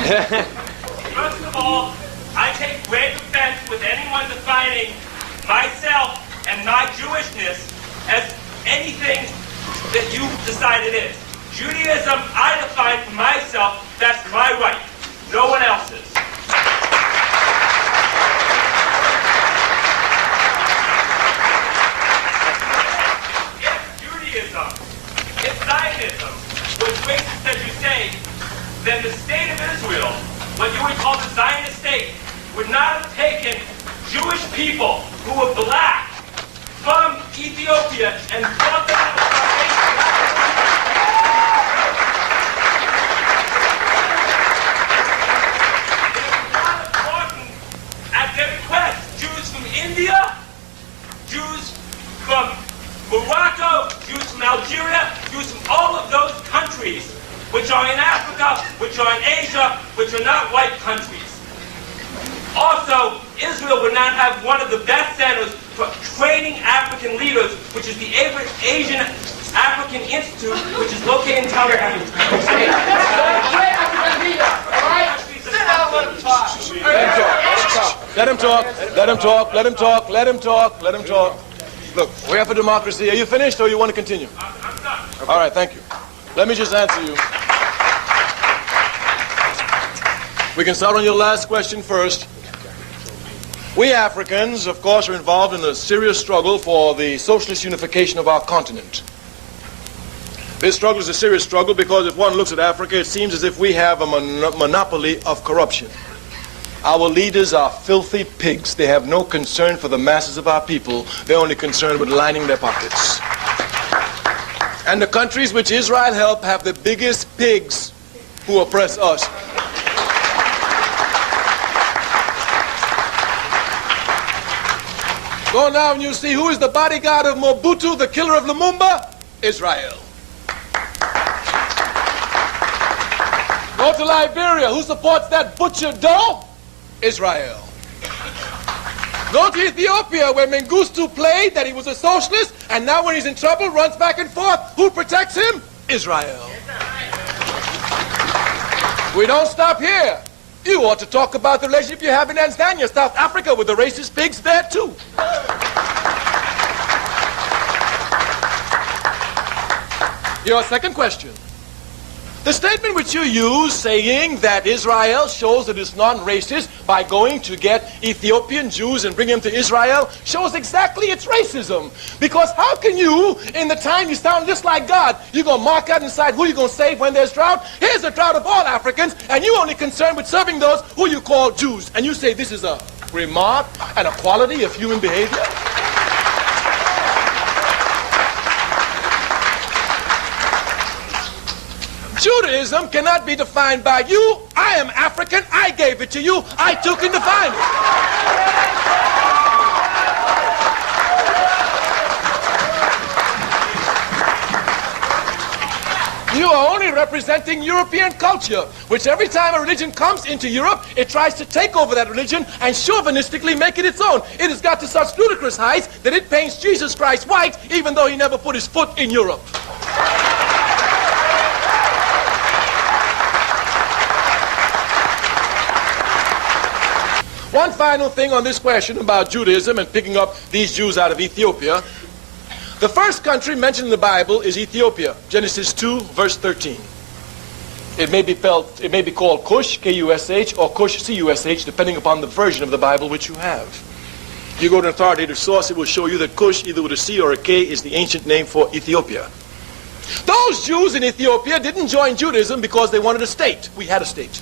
First of all, I take grave offense with anyone defining myself and my Jewishness as anything that you decide it is. Judaism I define for myself, that's my right, no one else's. If Judaism, if Zionism was racist as you say, then the state of Israel, what you would call the Zionist state, would not have taken Jewish people who were black from Ethiopia and brought them out of starvation. It was not important at their request. Jews from India, Jews from Morocco, Jews from Algeria, Jews from all of those countries which are in Africa, which are in Asia, which are not white countries. Also, Israel would not have one of the best centers for training African leaders, which is the Asian African Institute, which is located in Tel Aviv. Let him talk. Let him talk. Let him talk. Let him talk. Let him talk. Look, we have a democracy. Are you finished or you want to continue? I'm done. All right, thank you. Let me just answer you. We can start on your last question first. We Africans, of course, are involved in a serious struggle for the socialist unification of our continent. This struggle is a serious struggle because if one looks at Africa, it seems as if we have a monopoly of corruption. Our leaders are filthy pigs. They have no concern for the masses of our people. They're only concerned with lining their pockets. And the countries which Israel helped have the biggest pigs who oppress us. Go now and you see who is the bodyguard of Mobutu, the killer of Lumumba? Israel. Go to Liberia. Who supports that butcher dough? Israel. Go to Ethiopia, where Mengistu played that he was a socialist, and now when he's in trouble, runs back and forth. Who protects him? Israel. We don't stop here. You ought to talk about the relationship you have in Tanzania, South Africa, with the racist pigs there, too. Your second question. The statement which you use saying that Israel shows that it's non-racist by going to get Ethiopian Jews and bring them to Israel shows exactly its racism. Because how can you, in the time you sound just like God, you're going to mark out and decide who you're going to save when there's drought? Here's a drought of all Africans, and you're only concerned with serving those who you call Jews. And you say this is a remark and a quality of human behavior? Judaism cannot be defined by you. I am African. I gave it to you. I too can define it. You are only representing European culture, which every time a religion comes into Europe, it tries to take over that religion and chauvinistically make it its own. It has got to such ludicrous heights that it paints Jesus Christ white, even though he never put his foot in Europe. One final thing on this question about Judaism and picking up these Jews out of Ethiopia. The first country mentioned in the Bible is Ethiopia, Genesis 2, verse 13. It may be called Cush, K-U-S-H, or Cush, C-U-S-H, depending upon the version of the Bible which you have. You go to an authoritative source, it will show you that Cush, either with a C or a K, is the ancient name for Ethiopia. Those Jews in Ethiopia didn't join Judaism because they wanted a state. We had a state.